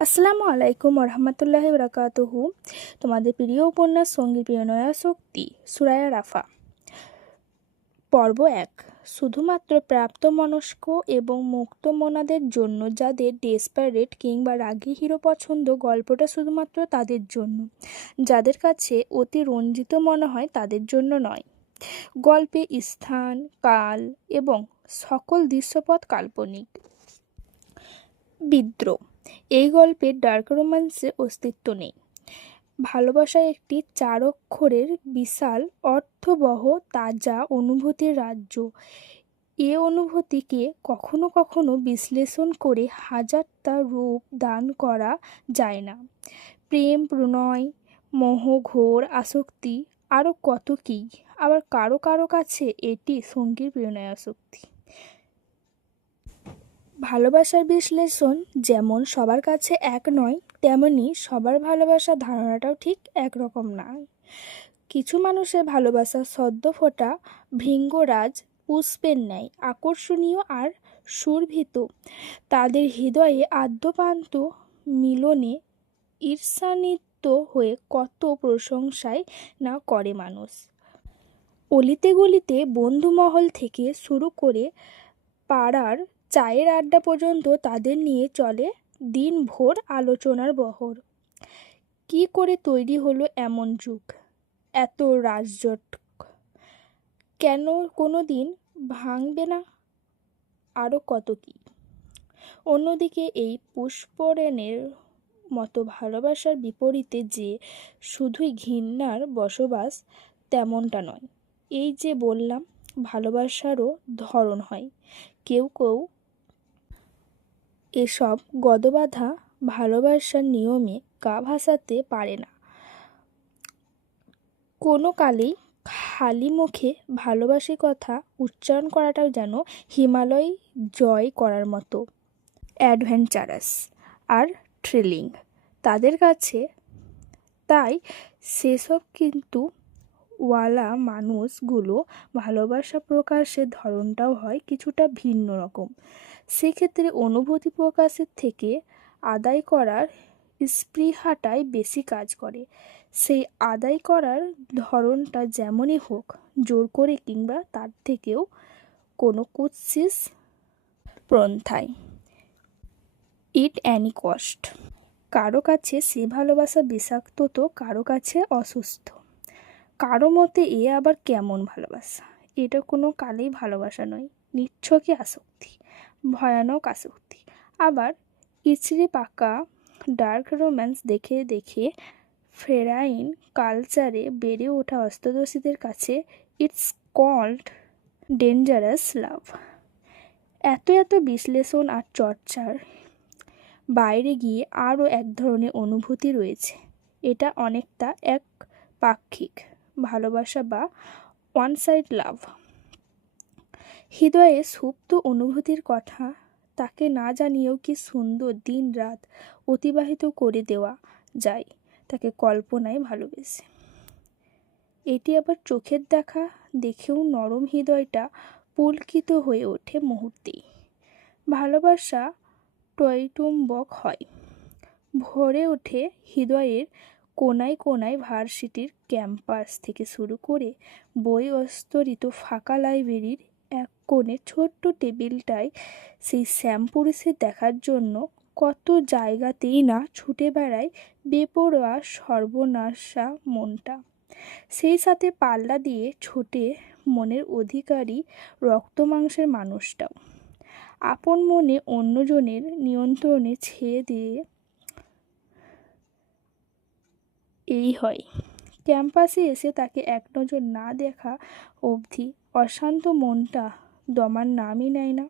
আসসালামু আলাইকুম রহমতুল্লাহি বরকাতুহু। তোমাদের প্রিয় উপন্যাস সঙ্গীর প্রিয় নয়া শক্তি সুরায়া রাফা পর্ব ১। শুধুমাত্র প্রাপ্তমনস্ক এবং মুক্তমনাদের জন্য, যাদের ডেসপারেট কিংবা রাগী হিরো পছন্দ। গল্পটা শুধুমাত্র তাদের জন্য যাদের কাছে অতি রঞ্জিত মনে হয়, তাদের জন্য নয়। গল্পে স্থান, কাল এবং সকল দৃশ্যপট কাল্পনিক। বিদ্রোহ। এই গল্পের ডার্ক রোম্যান্সে অস্তিত্ব নেই। ভালোবাসা একটি 4 অক্ষরের বিশাল অর্থবহ তাজা অনুভূতির রাজ্য। এ অনুভূতিকে কখনো কখনো বিশ্লেষণ করে হাজারটা রূপ দান করা যায় না। প্রেম, প্রণয়, মোহ, ঘোর আসক্তি, আরও কত কী। আবার কারো কারো কাছে এটি সঙ্গীর প্রেরণাশক্তি। ভালোবাসার বিশ্লেষণ যেমন সবার কাছে এক নয়, তেমনি সবার ভালোবাসার ধারণাটাও ঠিক একরকম নয়। কিছু মানুষের ভালোবাসা সদ্য ফোটা ভৃঙ্গরাজ পুষ্পের ন্যায় আকর্ষণীয় আর সুরভিত। তাদের হৃদয়ে আদ্যপান্ত মিলনে ঈর্ষান্বিত হয়ে কত প্রশংসাই না করে মানুষ। অলিতে গলিতে বন্ধুমহল থেকে শুরু করে পাড়ার চায়ের আড্ডা পর্যন্ত তাদের নিয়ে চলে দিনভর আলোচনার বহর। কি করে তৈরি হলো এমন যুগ, এত রাজজট, কেন কোনো দিন ভাঙবে না, আরও কত কী। অন্যদিকে এই পুষ্পরেণের মতো ভালোবাসার বিপরীতে যে শুধুই ঘৃণার বসবাস, তেমনটা নয়। এই যে বললাম, ভালোবাসারও ধরন হয়। কেউ কেউ এসব গদবাঁধা ভালোবাসার নিয়মে গা ভাসাতে পারে না। কোনো কালেই খালি মুখে ভালোবাসি কথা উচ্চারণ করাটাও যেন হিমালয় জয় করার মতো অ্যাডভেঞ্চারাস আর থ্রিলিং তাদের কাছে। তাই সেসব কিন্তু ওয়ালা মানুষগুলো ভালোবাসা প্রকাশের ধরনটাও হয় কিছুটা ভিন্ন রকম। সেক্ষেত্রে অনুভূতি প্রকাশের থেকে আদায় করার স্পৃহাটাই বেশি কাজ করে। সেই আদায় করার ধরনটা যেমনই হোক, জোর করে কিংবা তার থেকেও কোনো কুৎসিত পন্থায়, ইট অ্যানি কস্ট। কারো কাছে সে ভালোবাসা বিষাক্ত, তো কারো কাছে অসুস্থ। কারো মতে এ আবার কেমন ভালোবাসা। এটা কোনো কালেই ভালোবাসা নয়, নিছকই আসক্তি, ভয়ানক আসক্তি। আবার ইচড়ে পাকা ডার্ক রোম্যান্স দেখে দেখে ফেরাইন কালচারে বেড়ে ওঠা অস্তদর্শীদের কাছে ইটস কল্ড ডেঞ্জারাস লাভ। এত বিশ্লেষণ আর চর্চার বাইরে গিয়ে আরও এক ধরনের অনুভূতি রয়েছে। এটা অনেকটা একপাক্ষিক ভালোবাসা বা ওয়ান সাইড লাভ। হৃদয়ে সুপ্ত অনুভূতির কথা তাকে না জানিয়েও কি সুন্দর দিন রাত অতিবাহিত করে দেওয়া যায় তাকে কল্পনায় ভালোবেসে। এটি আবার চোখের দেখা দেখেও নরম হৃদয়টা পুলকিত হয়ে ওঠে মুহূর্তেই। ভালোবাসা টইটুম্বক হয়, ভরে ওঠে হৃদয়ের কোনায় কোনায়। ভার্সিটির ক্যাম্পাস থেকে শুরু করে বই অস্তরিত ফাঁকা লাইব্রেরির এক কোণে ছোট্ট টেবিলটায় সেই শ্যামপুরুষের দেখার জন্য কত জায়গাতেই না ছুটে বেড়ায় বেপরোয়া সর্বনাশা মনটা। সেই সাথে পাল্লা দিয়ে ছোটে মনের অধিকারী রক্তমাংসের মানুষটাও। আপন মনে অন্যজনের নিয়ন্ত্রণে ছেড়ে দিয়ে এই হয়। ক্যাম্পাসে এসে তাকে এক নজর না দেখা অবধি অশান্ত মনটা দমার নামই নেয় না।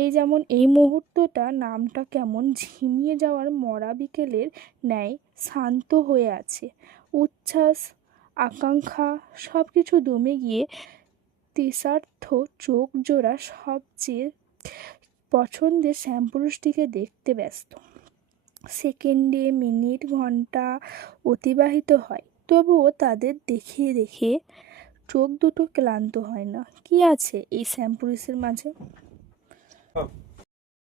এই যেমন এই মুহূর্তটা নামটা কেমন ঝিমিয়ে যাওয়ার মরা বিকেলের ন্যায় শান্ত হয়ে আছে। উচ্ছ্বাস, আকাঙ্ক্ষা সব কিছু দমে গিয়ে তৃষার্ত চোখ জোড়া সবচেয়ে পছন্দের শ্যামপুরুষটিকে দেখতে ব্যস্ত। সেকেন্ডে, মিনিট, ঘন্টা অতিবাহিত হয়, তবুও তাদের দেখে দেখে চোখ দুটো ক্লান্ত হয় না। কি আছে এই শ্যামপুরুষের মাঝে?